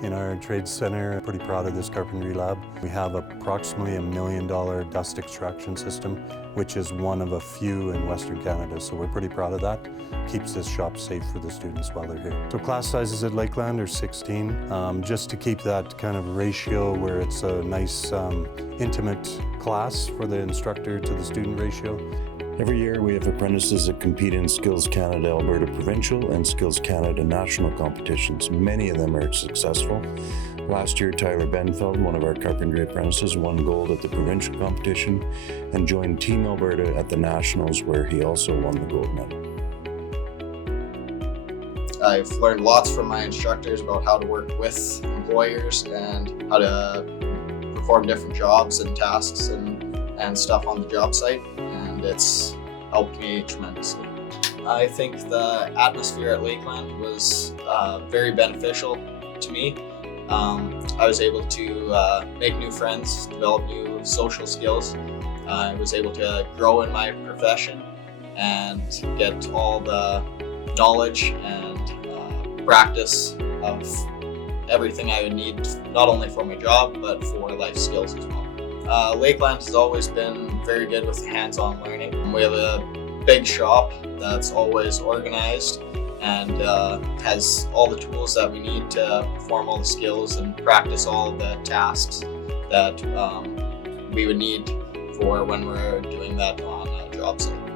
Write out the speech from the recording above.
In our trades center, pretty proud of this carpentry lab. We have approximately $1 million dust extraction system, which is one of a few in Western Canada, so we're pretty proud of that. Keeps this shop safe for the students while they're here. So class sizes at Lakeland are 16, just to keep that kind of ratio where it's a nice intimate class for the instructor to the student ratio. Every year we have apprentices that compete in Skills Canada Alberta Provincial and Skills Canada National competitions. Many of them are successful. Last year, Tyler Benfeld, one of our carpentry apprentices, won gold at the provincial competition and joined Team Alberta at the Nationals, where he also won the gold medal. I've learned lots from my instructors about how to work with employers and how to perform different jobs and tasks and stuff on the job site, and it's helped me tremendously. I think the atmosphere at Lakeland was very beneficial to me. I was able to make new friends, develop new social skills. I was able to grow in my profession and get all the knowledge and practice of everything I would need, not only for my job, but for life skills as well. Lakeland has always been very good with hands-on learning. We have a big shop that's always organized and has all the tools that we need to perform all the skills and practice all the tasks that we would need for when we're doing that on a job site.